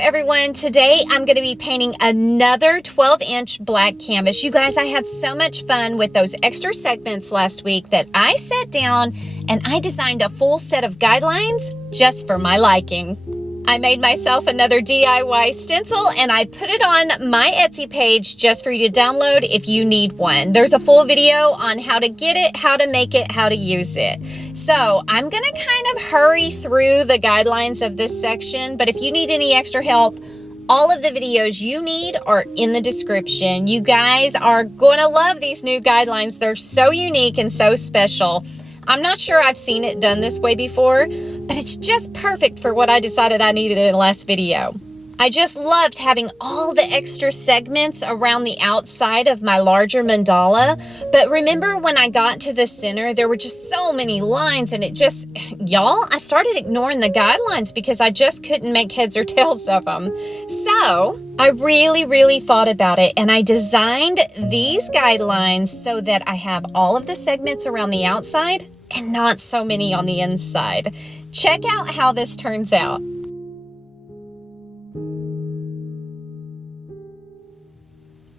everyone. Today I'm going to be painting another 12-inch black canvas. You guys, I had so much fun with those extra segments last week that I sat down and I designed a full set of guidelines just for my liking. I made myself another DIY stencil and I put it on my Etsy page just for you to download if you need one. There's a full video on how to get it, how to make it, how to use it. So I'm going to kind of hurry through the guidelines of this section, but if you need any extra help, all of the videos you need are in the description. You guys are going to love these new guidelines. They're so unique and so special. I'm not sure I've seen it done this way before, but it's just perfect for what I decided I needed in the last video. I just loved having all the extra segments around the outside of my larger mandala, but remember when I got to the center, there were just so many lines and it just, y'all, I started ignoring the guidelines because I just couldn't make heads or tails of them. So I really thought about it and I designed these guidelines so that I have all of the segments around the outside and not so many on the inside. Check out how this turns out.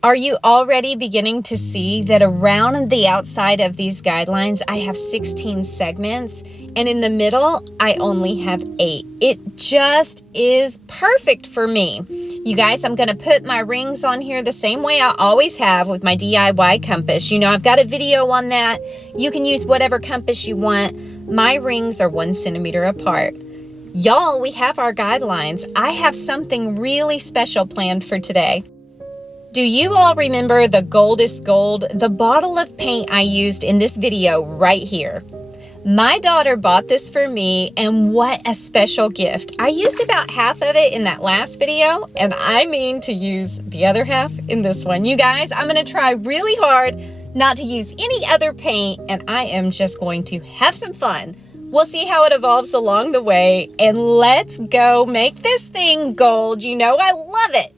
Are you already beginning to see that around the outside of these guidelines, I have 16 segments, and in the middle, I only have 8. It just is perfect for me. You guys, I'm gonna put my rings on here the same way I always have with my DIY compass. You know, I've got a video on that. You can use whatever compass you want. My rings are 1 centimeter apart. Y'all, we have our guidelines. I have something really special planned for today. Do you all remember the Goldest Gold, the bottle of paint I used in this video right here? My daughter bought this for me, and what a special gift. I used about half of it in that last video, and I mean to use the other half in this one. You guys, I'm gonna try really hard not to use any other paint, and I am just going to have some fun. We'll see how it evolves along the way, and let's go make this thing gold. You know I love it.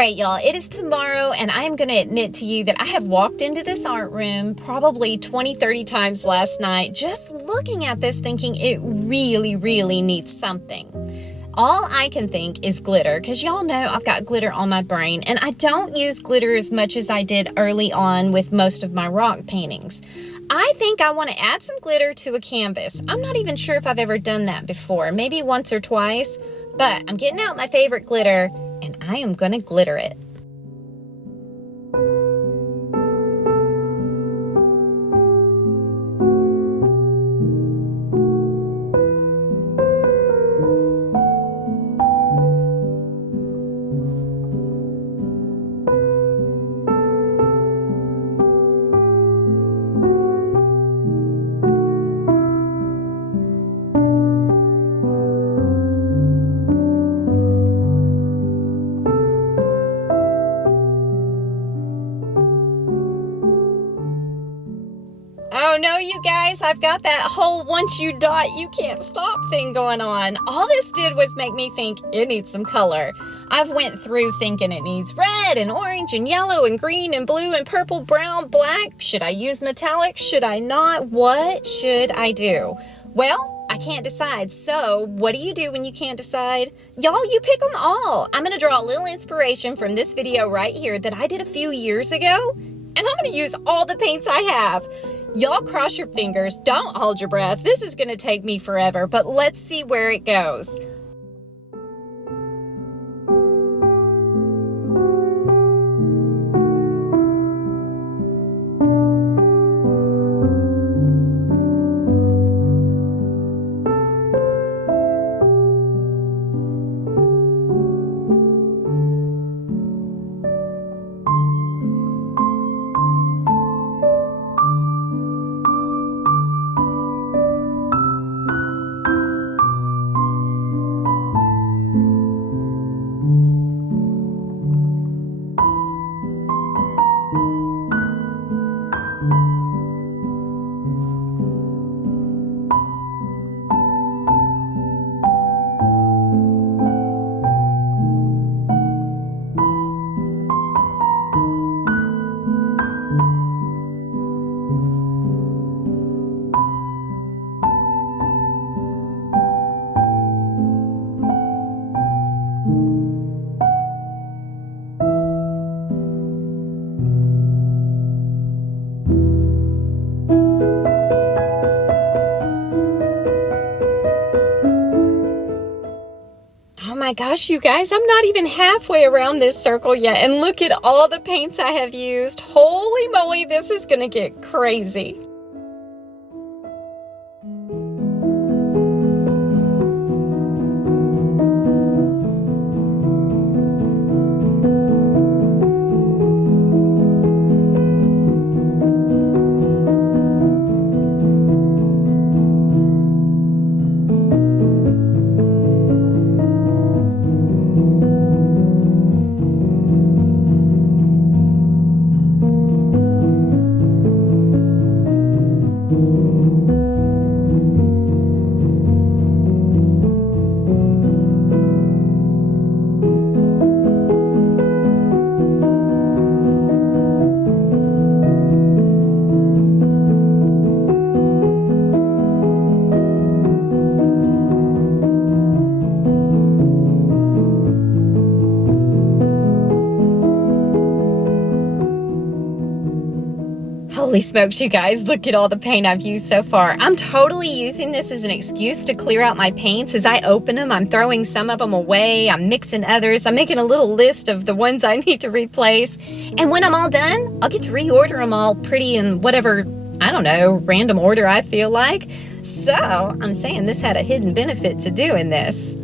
right, y'all, it is tomorrow, and I am going to admit to you that I have walked into this art room probably 20, 30 times last night, just looking at this thinking it really, really needs something. All I can think is glitter, because y'all know I've got glitter on my brain, and I don't use glitter as much as I did early on with most of my rock paintings. I think I want to add some glitter to a canvas. I'm not even sure if I've ever done that before, maybe once or twice, but I'm getting out my favorite glitter, and I am going to glitter it. Oh no, you guys, I've got that whole once you dot, you can't stop thing going on. All this did was make me think it needs some color. I've went through thinking it needs red and orange and yellow and green and blue and purple, brown, black. Should I use metallic? Should I not? What should I do? Well, I can't decide. So what do you do when you can't decide? Y'all, you pick them all. I'm going to draw a little inspiration from this video right here that I did a few years ago, and I'm going to use all the paints I have. Y'all cross your fingers, don't hold your breath. This is gonna take me forever, but let's see where it goes. My gosh, you guys, I'm not even halfway around this circle yet, and look at all the paints I have used. Holy moly, this is gonna get crazy. Holy smokes, you guys, look at all the paint I've used so far. I'm totally using this as an excuse to clear out my paints. As I open them, I'm throwing some of them away. I'm mixing others. I'm making a little list of the ones I need to replace. And when I'm all done, I'll get to reorder them all pretty in whatever, I don't know, random order I feel like. So I'm saying this had a hidden benefit to doing this.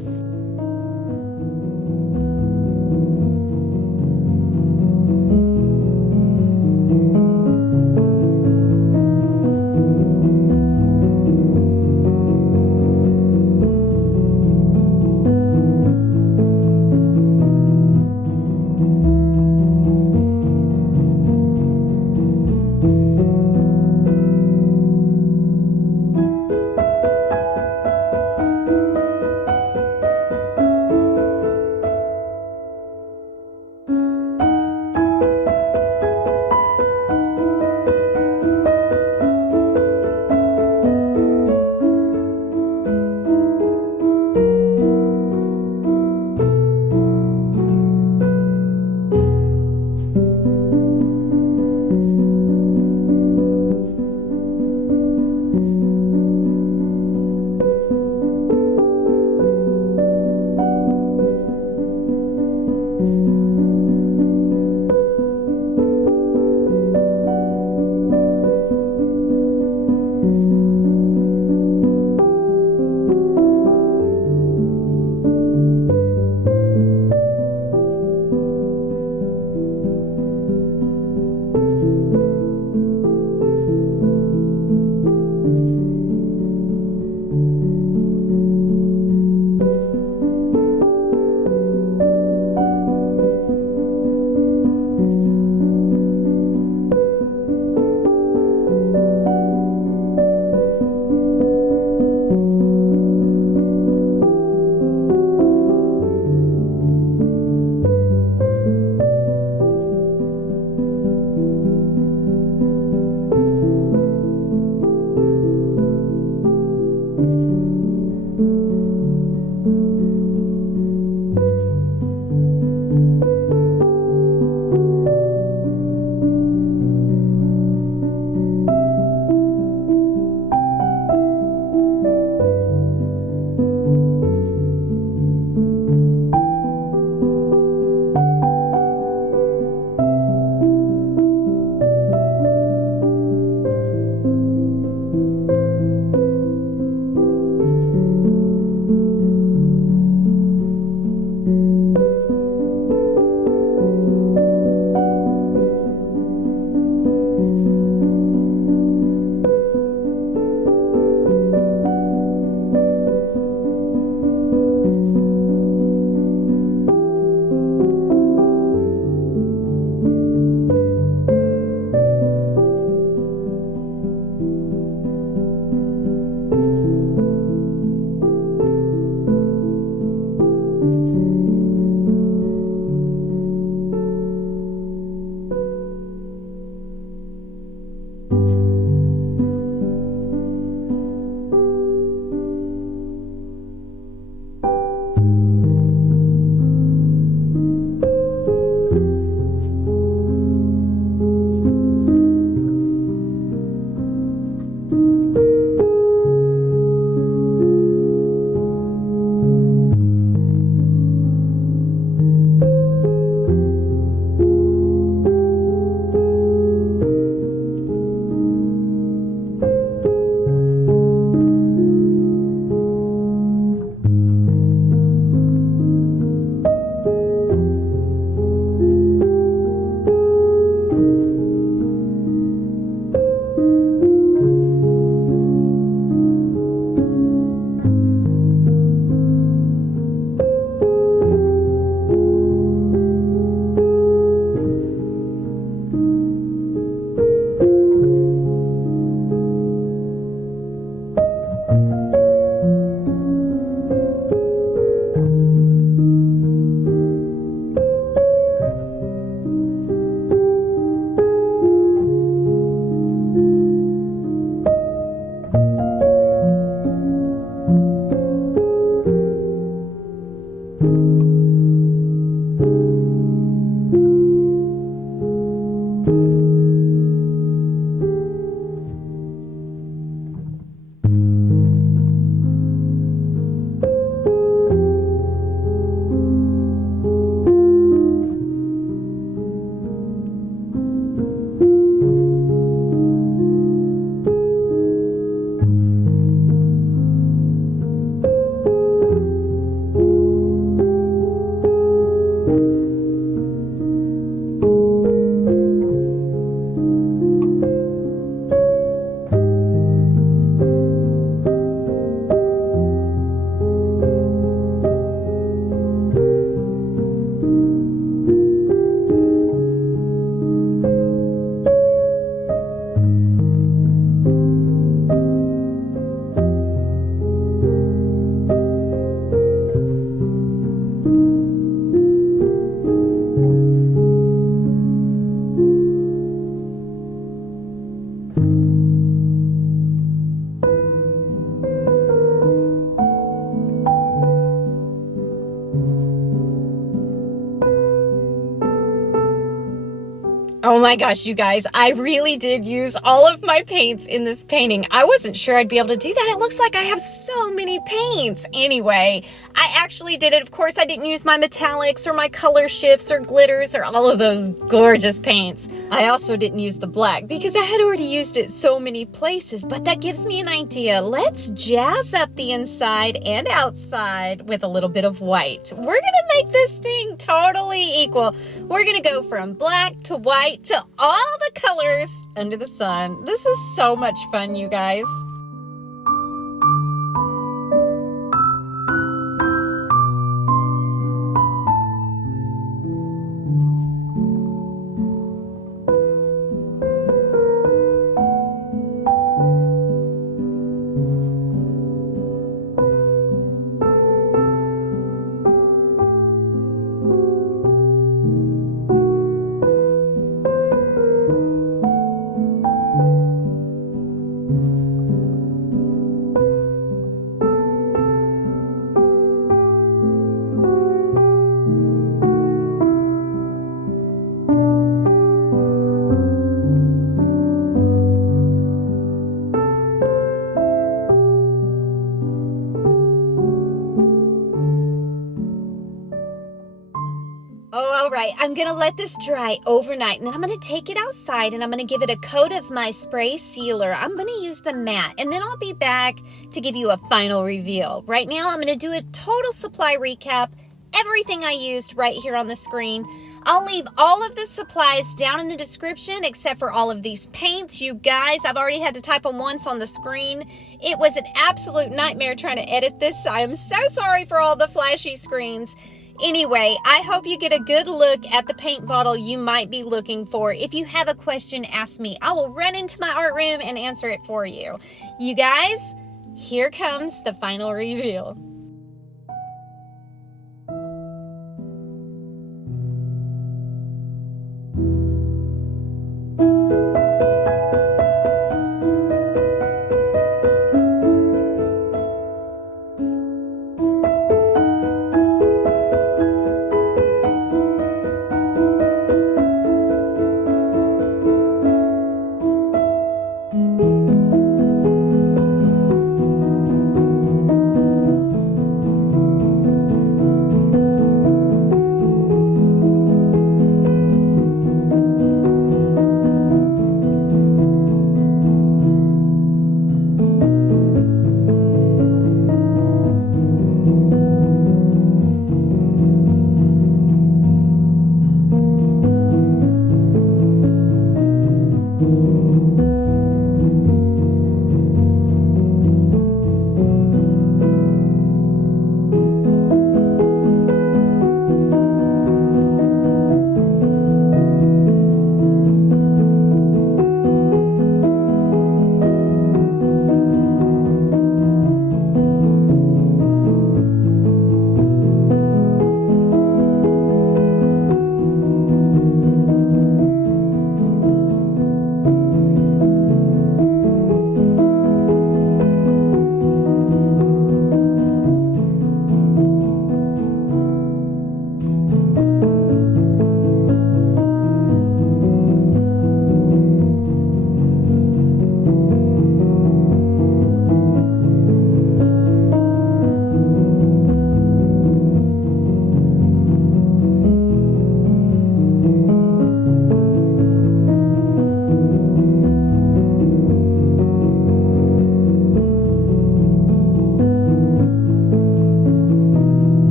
Oh my gosh, you guys, I really did use all of my paints in this painting. I wasn't sure I'd be able to do that. It looks like I have so many paints. Anyway, I actually did it. Of course, I didn't use my metallics or my color shifts or glitters or all of those gorgeous paints. I also didn't use the black because I had already used it so many places, but that gives me an idea. Let's jazz up the inside and outside with a little bit of white. We're gonna make this thing totally equal. We're gonna go from black to white to all the colors under the sun. This is so much fun, you guys. All right, I'm gonna let this dry overnight and then I'm gonna take it outside and I'm gonna give it a coat of my spray sealer. I'm gonna use the matte and then I'll be back to give you a final reveal. Right now, I'm gonna do a total supply recap, everything I used right here on the screen. I'll leave all of the supplies down in the description except for all of these paints. You guys, I've already had to type them once on the screen. It was an absolute nightmare trying to edit this. I am so sorry for all the flashy screens. Anyway, I hope you get a good look at the paint bottle you might be looking for. If you have a question, ask me. I will run into my art room and answer it for you. You guys, here comes the final reveal.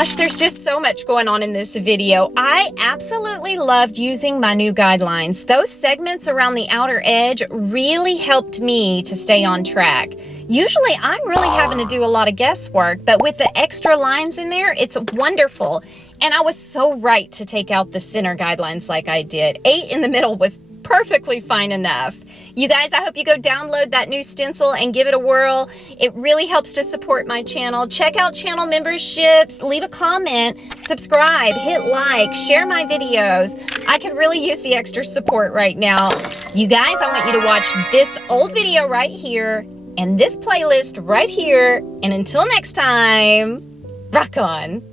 Gosh, there's just so much going on in this video. I absolutely loved using my new guidelines. Those segments around the outer edge really helped me to stay on track. Usually I'm really having to do a lot of guesswork, but with the extra lines in there, it's wonderful. And I was so right to take out the center guidelines like I did. 8 in the middle was perfectly fine enough. You guys, I hope you go download that new stencil and give it a whirl. It really helps to support my channel. Check out channel memberships, leave a comment, subscribe, hit like, share my videos. I could really use the extra support right now. You guys, I want you to watch this old video right here and this playlist right here. And until next time, rock on.